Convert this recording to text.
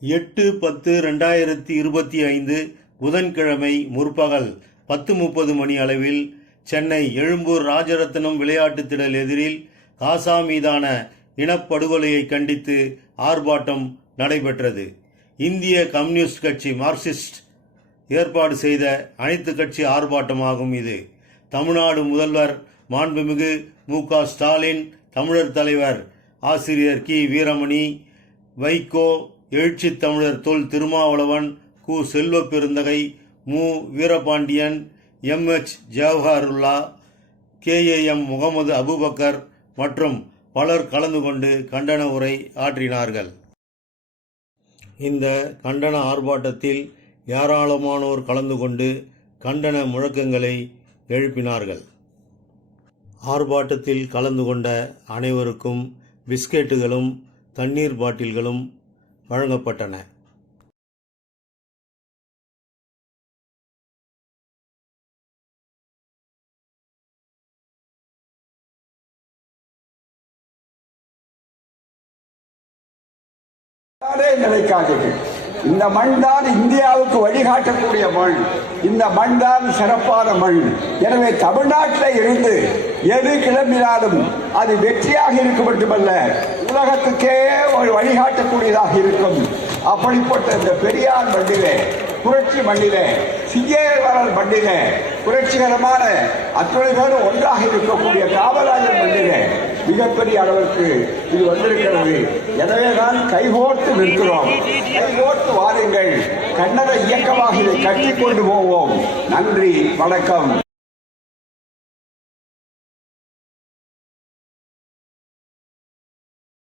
எட்டு பத்து ரெண்டாயிரத்தி இருபத்தி ஐந்து புதன்கிழமை முற்பகல் பத்து முப்பது மணி அளவில் சென்னை எழும்பூர் ராஜரத்னம் விளையாட்டுத் திடல் எதிரில் காசா மீதான இனப்படுகொலையை கண்டித்து ஆர்ப்பாட்டம் நடைபெற்றது. இந்திய கம்யூனிஸ்ட் கட்சி மார்க்சிஸ்ட் ஏற்பாடு செய்த அனைத்து கட்சி ஆர்ப்பாட்டமாகும் இது. தமிழ்நாடு முதல்வர் மாண்புமிகு மு க ஸ்டாலின் தமிழர் தலைவர் ஆசிரியர் கி. வீரமணி வைகோ எழுச்சித் தமிழர் தொல் திருமாவளவன் கு. செல்வப்பெருந்தகை மு. Veerapandiyan M. H. Jawahirullah KAM Mohammed Abubakar மற்றும் பலர் கலந்து கொண்டு கண்டன உரை ஆற்றினார்கள். இந்த கண்டன ஆர்ப்பாட்டத்தில் ஏராளமானோர் கலந்து கொண்டு கண்டன முழக்கங்களை எழுப்பினார்கள். ஆர்ப்பாட்டத்தில் கலந்து கொண்ட அனைவருக்கும் பிஸ்கெட்டுகளும் தண்ணீர் பாட்டில்களும் வழங்கப்பட்டன. நிலைக்காதது இந்த மண் தான் இந்தியாவுக்கு வழிகாட்டக்கூடிய மண். இந்த மண் தான் சிறப்பான மண். எனவே தமிழ்நாட்டில் இருந்து எது கிளம்பினாலும் அது வெற்றியாக இருக்க மட்டுமல்ல உலகத்துக்கே வழிகாட்டக்கூடியதாக இருக்கும். அப்படிப்பட்ட இந்த பெரியார் மண்ணிலே புரட்சி மண்ணிலே சிங்கேவரர் மண்ணிலே புரட்சிகரமான அத்துணை பேரும் ஒன்றாக இருக்கக்கூடிய காமராஜர் மண்ணிலே மிகப்பெரிய அளவுக்கு இது வந்திருக்கிறது. எனவே தான் கைகோர்த்து நிற்கிறோம். கைகோர்த்து வாருங்கள். கன்னட இயக்கமாக இதை கட்டிக் கொண்டு போவோம். நன்றி வணக்கம்.